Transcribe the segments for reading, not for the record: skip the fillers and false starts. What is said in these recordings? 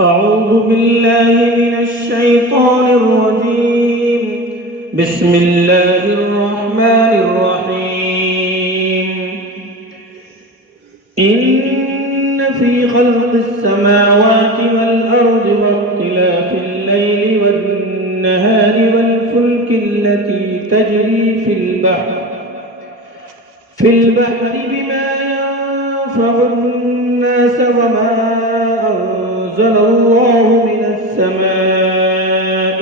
أعوذ بالله من الشيطان الرجيم. بسم الله الرحمن الرحيم. إن في خلق السماوات والأرض واختلاف الليل والنهار والفلك التي تجري في البحر بما ينفع الناس وما أنزل الله من السماء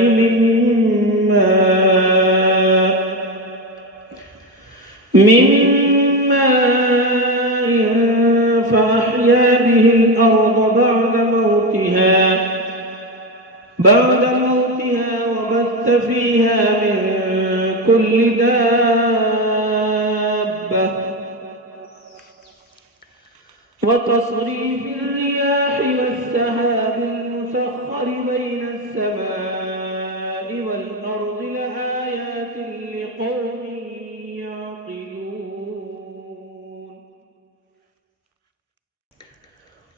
من ماء فأحيا به الأرض بعد موتها وبث فيها من كل دابة وتصريف الرياح والسحاب المسخر بين السماء والأرض لآيات لقوم يعقلون.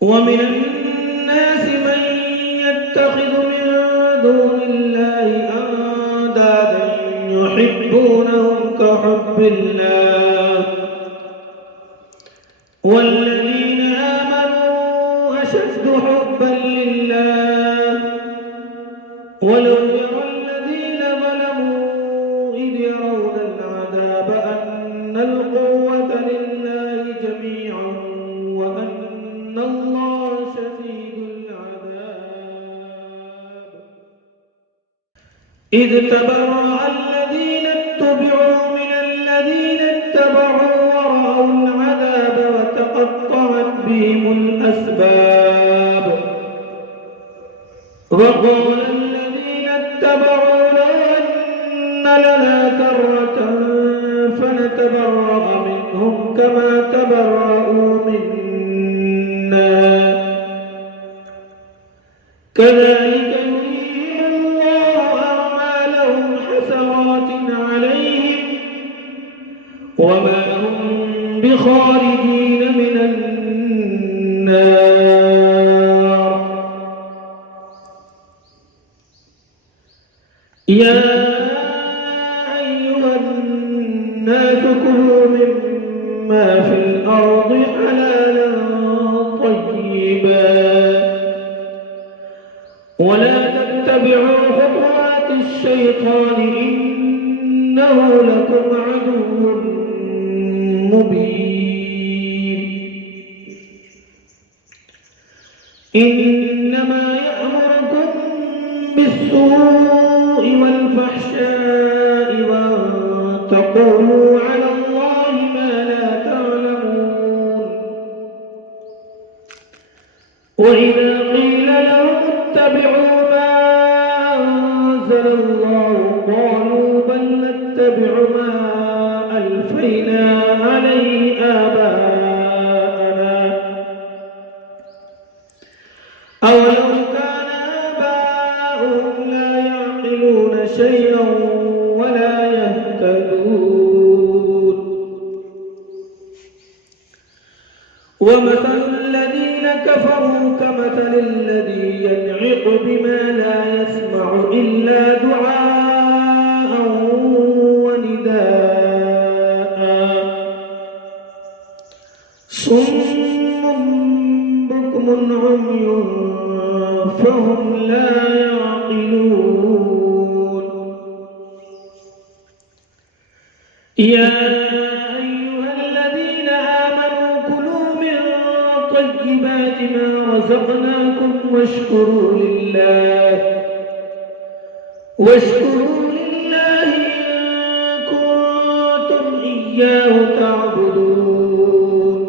ومن الناس من يتخذ من دون الله أندادا يحبونهم كحب الله والذين آمنوا أشد حبا لله ولو يرى الذين ظلموا إذ يرون العذاب أن القوة لله جميعا وأن الله شديد العذاب. إذ تبرأ الذين اتبعوا من الذين اتبعوا ورأوا العذاب وتقطعت بهم الأسباب. وقال الذين اتبعوا لو أن لنا كرة فنتبرأ منهم كما تبرأوا منا كذلك يريهم الله أعمالهم حسرات عليهم وما هم بخارجين من النار. يا أيها الناس كلوا مما في الأرض حلالا طيبا ولا تتبعوا خطوات الشيطان إنه لكم عدو مبين. إنما يأمركم بالسوء والفحشاء وأن تقولوا على الله ما لا تعلمون. وإذا قيل لهم اتبعوا ما أنزل الله قالوا بل نتبع ما ألفينا عليه آباءنا أولو كان آباؤهم لا يعقلون شيئا ولا يهتدون. ومثل الذين كفروا كمثل الذي ينعق بما لا يسمع إلا دعاء ونداء صم بكم عمي فهم لا يعقلون. يا أيها الذين آمنوا كلوا من طيبات ما رزقناكم واشكروا لله إن كنتم إياه تعبدون.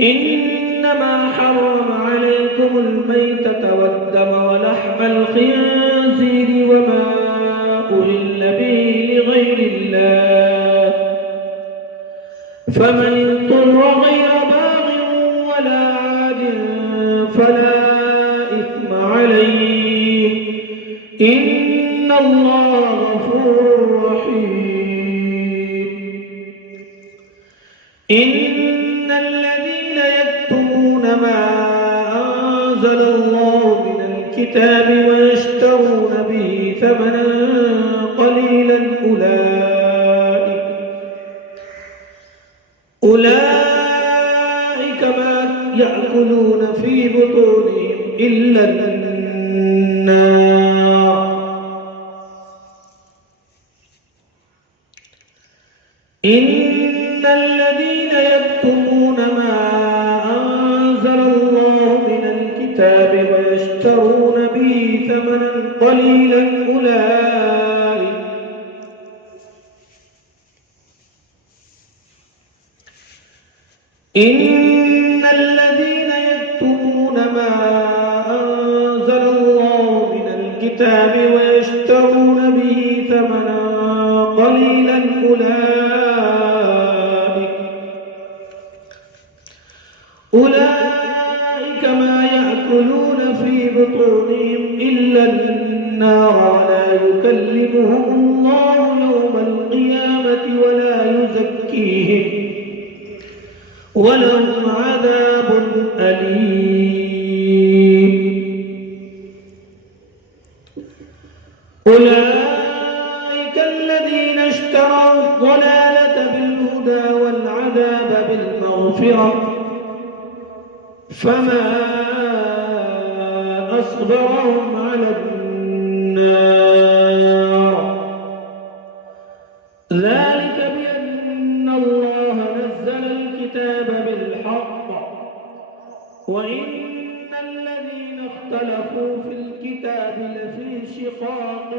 إنما حرم عليكم الميتة والدم ولحم الخنزير وما أهل به لغير الله فمن اضطر غير باغ ولا عاد فلا إثم عليه إن الله غفور رحيم. إن الذين يكتمون ما أنزل الله من الكتاب ويشترون به ثمنا قليلا أولئك ما يأكلون في بطونهم إلا النار إن الذين يكتمون ما أنزل الله من الكتاب ويشترون به ثمنا قليلا إن الذين يكتمون ما أنزل الله من الكتاب ويشترون به ثمنا قليلا أولئك ما يأكلون في بطونهم إلا النار ولا يكلمهم الله يوم القيامة ولا يزكيهم ولهم عذاب أليم أولئك الذين اشتروا الضلالة بالهدى والعذاب بالمغفرة فما أصبرهم على النار ذلك بأن الله نزل الكتاب بالحق وإن الذين اختلفوا في الكتاب لفي شقاق